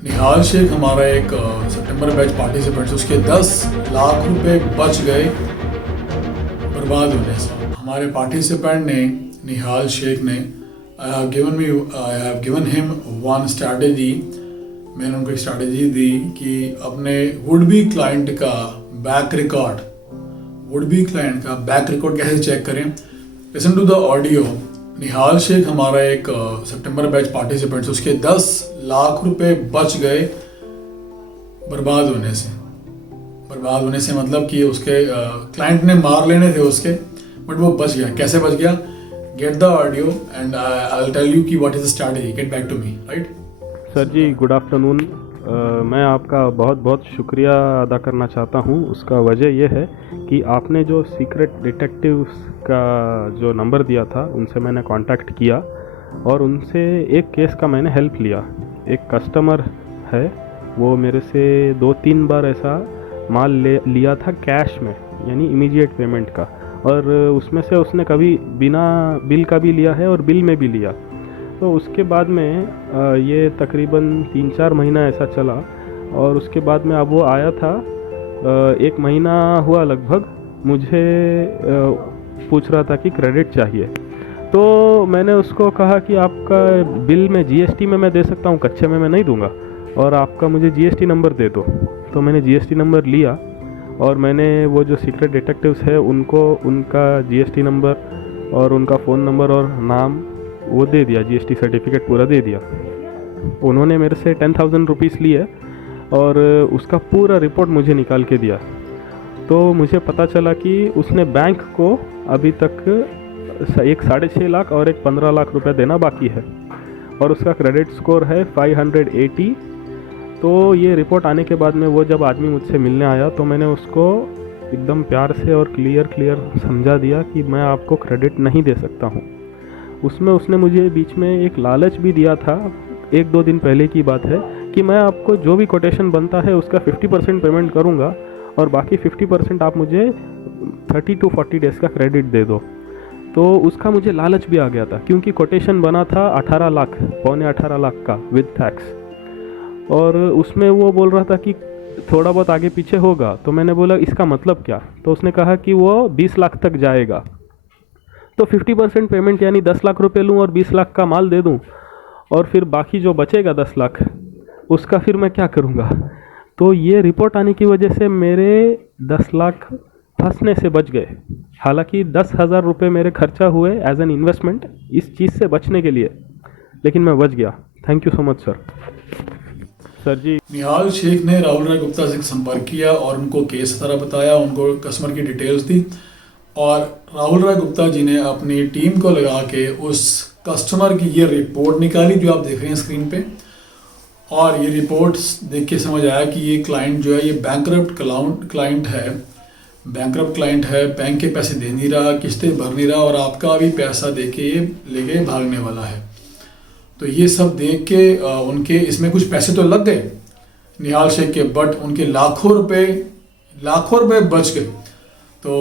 निहाल शेख हमारा एक सितंबर batch participant, उसके 10 लाख रुपए बच गए बर्बाद होने से। हमारे पार्टिसिपेंट ने, निहाल शेख ने, I have given him one strategy. मैंने उनको एक स्ट्रैटेजी दी कि अपने वुड बी क्लाइंट का बैक रिकॉर्ड कैसे चेक करें। Listen to the audio. Nihal Sheikh हमारा एक सितंबर बैच पार्टिसिपेंट, उसके 10 लाख रुपए बच गए बर्बाद होने से मतलब कि उसके क्लाइंट ने मार लेने थे उसके, बट वो बच गया। कैसे बच गया? Get the audio and I will tell you कि what is the strategy. Get back to me. Right sir ji, good afternoon. मैं आपका बहुत बहुत शुक्रिया अदा करना चाहता हूँ। उसका वजह यह है कि आपने जो सीक्रेट डिटेक्टिव्स का जो नंबर दिया था, उनसे मैंने कांटेक्ट किया और उनसे एक केस का मैंने हेल्प लिया। एक कस्टमर है, वो मेरे से 2-3 बार ऐसा माल लिया था कैश में, यानी इमीडिएट पेमेंट का, और उसमें से उसने कभी बिना बिल का भी लिया है और बिल में भी लिया। तो उसके बाद में ये तकरीबन 3-4 महीना ऐसा चला और उसके बाद में अब वो आया था, 1 महीना हुआ लगभग, मुझे पूछ रहा था कि क्रेडिट चाहिए। तो मैंने उसको कहा कि आपका बिल में जीएसटी में मैं दे सकता हूँ, कच्चे में मैं नहीं दूंगा, और आपका मुझे जीएसटी नंबर दे दो। तो मैंने जीएसटी नंबर लिया और मैंने वो जो सीक्रेट डिटेक्टिव्स है उनको उनका जीएसटी नंबर और उनका फ़ोन नंबर और नाम वो दे दिया, जीएसटी सर्टिफिकेट पूरा दे दिया। उन्होंने मेरे से 10,000 रुपीज़ लिए और उसका पूरा रिपोर्ट मुझे निकाल के दिया। तो मुझे पता चला कि उसने बैंक को अभी तक एक 6.5 लाख और एक 15 लाख रुपए देना बाकी है और उसका क्रेडिट स्कोर है 580। तो ये रिपोर्ट आने के बाद में वो जब आदमी मुझसे मिलने आया तो मैंने उसको एकदम प्यार से और क्लियर समझा दिया कि मैं आपको क्रेडिट नहीं दे सकता हूँ। उसमें उसने मुझे बीच में एक लालच भी दिया था, 1-2 दिन पहले की बात है, कि मैं आपको जो भी कोटेशन बनता है उसका 50% पेमेंट करूँगा और बाकी 50% आप मुझे 30 to 40 डेज़ का क्रेडिट दे दो। तो उसका मुझे लालच भी आ गया था क्योंकि कोटेशन बना था 18 लाख, पौने 18 लाख का विद टैक्स, और उसमें वो बोल रहा था कि थोड़ा बहुत आगे पीछे होगा। तो मैंने बोला इसका मतलब क्या? तो उसने कहा कि वो 20 लाख तक जाएगा। तो 50% पेमेंट यानी 10 लाख रुपए लूँ और 20 लाख का माल दे दूँ और फिर बाकी जो बचेगा 10 लाख उसका फिर मैं क्या करूँगा? तो ये रिपोर्ट आने की वजह से मेरे 10 लाख फंसने से बच गए। हालांकि 10,000 रुपये मेरे खर्चा हुए एज एन इन्वेस्टमेंट इस चीज़ से बचने के लिए, लेकिन मैं बच गया। Thank you so much sir ji. Nihal Sheikh ने राहुल राय गुप्ता से संपर्क किया और उनको केस तरह बताया, उनको कस्टमर की डिटेल्स दी और राहुल राय गुप्ता जी ने अपनी टीम को लगा के उस कस्टमर की ये रिपोर्ट निकाली जो आप देख रहे हैं स्क्रीन पे। और ये रिपोर्ट देख के समझ आया कि ये क्लाइंट जो है ये बैंकरप्ट क्लाइंट है, बैंक के पैसे दे नहीं रहा, किस्तें भर नहीं रहा और आपका भी पैसा दे के ये लेके भागने वाला है। तो ये सब देख के उनके इसमें कुछ पैसे तो लग गए निहाल शेख के, बट उनके लाखों रुपए बच गए। तो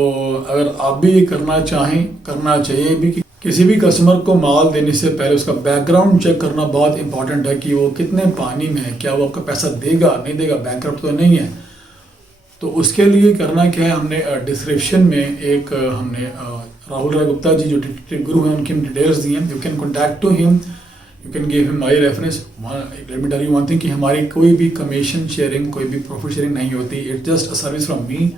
अगर आप भी ये करना चाहिए भी कि किसी भी कस्टमर को माल देने से पहले उसका बैकग्राउंड चेक करना बहुत इंपॉर्टेंट है कि वो कितने पानी में है, क्या वो आपका पैसा देगा नहीं देगा, बैंकरप्ट तो नहीं है। तो उसके लिए करना क्या है, हमने डिस्क्रिप्शन में एक राहुल राय गुप्ता जी जो डिटेक्टिव गुरु हैं उनकी डिटेल्स दी हैं। You can contact to him, you can give him my reference. Let me tell you one thing कि हमारी कोई भी कमीशन शेयरिंग, कोई भी प्रॉफिट शेयरिंग नहीं होती। It's just a service from me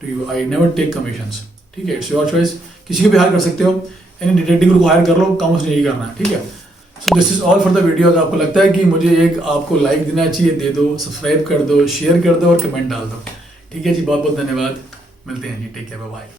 to you. I never take commissions. ठीक है, इट्स योर चॉइस। किसी को भी हायर कर सकते हो, एनी डिटेक्टिव को हायर कर लो, काम उसने यही करना है। ठीक है, so this is all for the video. अगर आपको लगता है कि मुझे एक आपको लाइक देना चाहिए, दे दो, सब्सक्राइब कर दो, शेयर कर दो और कमेंट डाल दो। ठीक है जी, बहुत बहुत धन्यवाद। मिलते हैं जी, टेक केयर, बाय बाय।